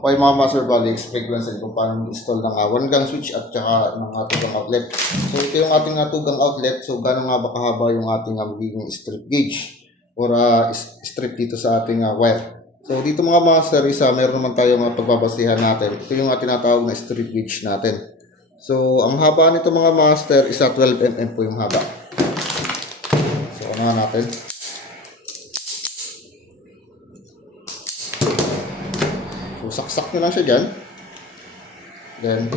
Okay mga master, bali explain ko lang sa inyo kung paano install ng 1-gang switch at saka ng tugang outlet. So ito yung ating tugang outlet. So gano'n nga ba kahaba yung ating magiging strip gauge or strip dito sa ating wire. So dito mga master, meron naman tayo mga pagbabasihan natin. Ito yung tinatawag na strip gauge natin. So ang haba nito mga master is 12 mm po yung haba. So ano natin? So, saksak nyo lang siya dyan. Then,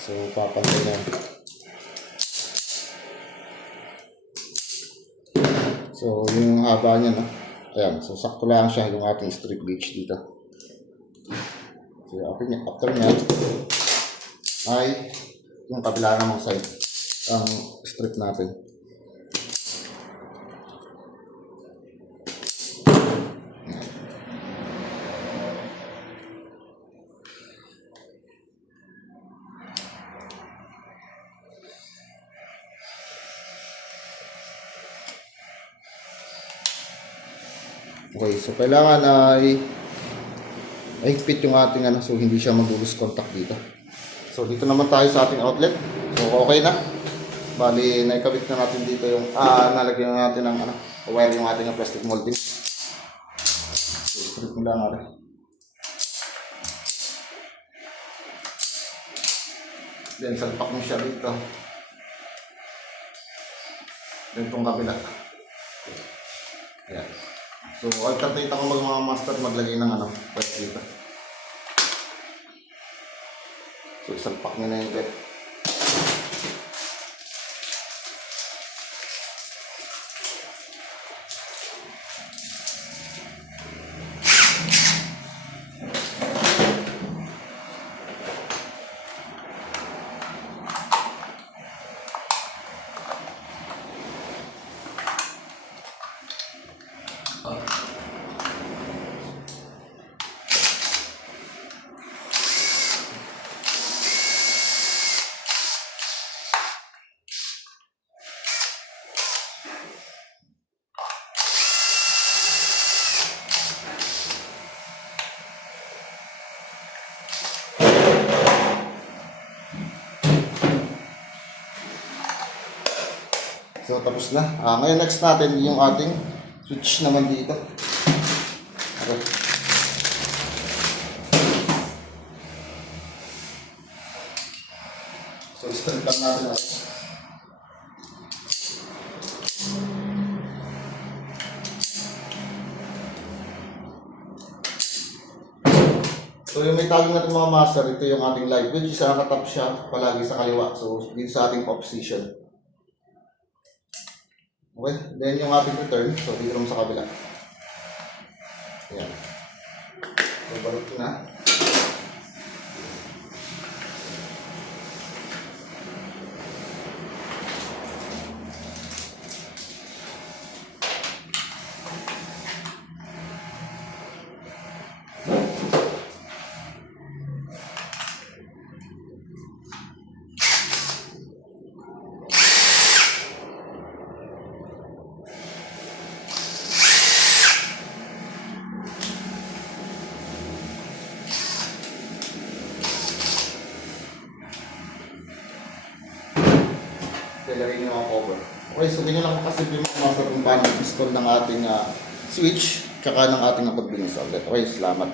so, papantay na. So, yung haba niya, no? Ayan. So, sakto lang siya yung ating strip gauge dito. So, after niya, ay yung kabila namang side ang strip natin. Okay, so kailangan ay higpit yung ating so hindi siya mag-lose contact dito. So dito naman tayo sa ating outlet. So okay na. Bali, naikabit na natin dito yung nalagyan na natin ng wire yung ating plastic molding. So strip mo lang natin. Then salpak mo siya dito. Then itong kabila. Ayan. So, alternate ako mga master maglagay ng pwede dito. So, isalpak nyo na yung bed. So, tapos na. Ngayon, next natin yung ating switch naman dito. Okay. So, strip lang natin ako. So, yung may tagong natin mga master, ito yung ating light, which is nakatap siya palagi sa kaliwa. So, dito sa ating off position. Okay, then yung ating return, so dito naman sa kabila. Ayan. So, balot na. Ilagay nyo ang cover. Okay, so ganyan lang kasimple mga master kung paano install ng ating switch tsaka ng ating pagbinis outlet. Okay, salamat.